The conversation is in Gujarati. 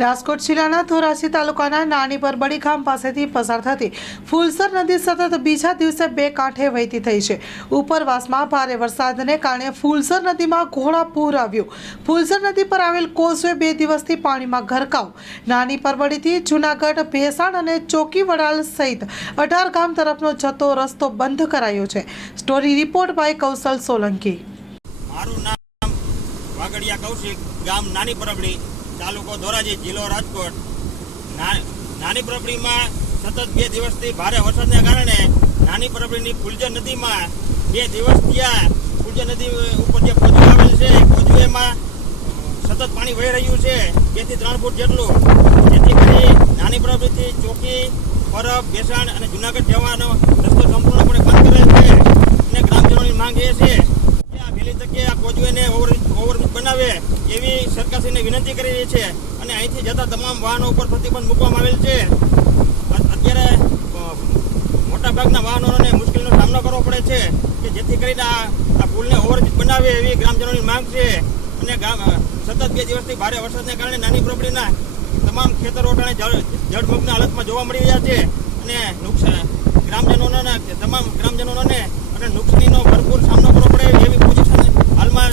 રાજકોટ જિલ્લાના ધોરાજી તાલુકાના નાની પરબડી ગામ પાસેથી પસાર થતી ફૂલસર નદી સતત બીજા દિવસે બે કાંઠે વહેતી થઈ છે। ઉપરવાસમાં ભારે વરસાદને કારણે ફૂલસર નદીમાં ઘોડાપૂર આવ્યું। ફૂલસર નદી પર આવેલ કોઝવે બે દિવસથી પાણીમાં ગરકાવ। નાની પરબડીથી જૂનાગઢ, ભેસાણ અને ચોકી વડાલ સહિત 18 ગામ તરફનો જતો રસ્તો બંધ કરાયો છે। સ્ટોરી રિપોર્ટ બાય કૌશલ સોલંકી। મારું નામ વાગડિયા કૌશિક, ગામ નાની પરબડી, તાલુકો ધોરાજી, જિલ્લો રાજકોટ। નાની પરબડીમાં સતત 2 દિવસથી ભારે વરસાદને કારણે નાની પરબડીની ફૂલસર નદીમાં 2 દિવસ થયા ફૂલસર નદી ઉપર જે કોઝવે આવેલ છે, કોઝવેમાં સતત પાણી વહી રહ્યું છે 2 થી 3 ફૂટ જેટલું, જેથી કરી નાની પરબડીથી ચોકી, પરબ, બેસાણ અને જૂનાગઢ જવાનો રસ્તો સંપૂર્ણપણે બંધ કરેલ છે। અને ગ્રામજનોની માંગ એ છે કે આ વહેલી તકે આ કોઝવેને ઓવરબ્રિજ બનાવે એવી સરકારશ્રીને વિનંતી કરી રહી છે અને અહીંથી જતા તમામ વાહનો ઉપર પ્રતિબંધ મૂકવામાં આવેલ છે। અત્યારે મોટાભાગના વાહનોને મુશ્કેલીનો સામનો કરવો પડે છે કે જેથી કરીને આ પુલને ઓવરબ્રિજ બનાવે એવી ગ્રામજનોની માંગ છે। અને સતત 2 દિવસથી ભારે વરસાદને કારણે નાની પરબડીના તમામ ખેતરો જળમગ્ન હાલતમાં જોવા મળી રહ્યા છે અને તમામ ગ્રામજનોને નુકસાનીનો ભરપૂર સામનો કરવો પડે એવી પોઝિશન હાલમાં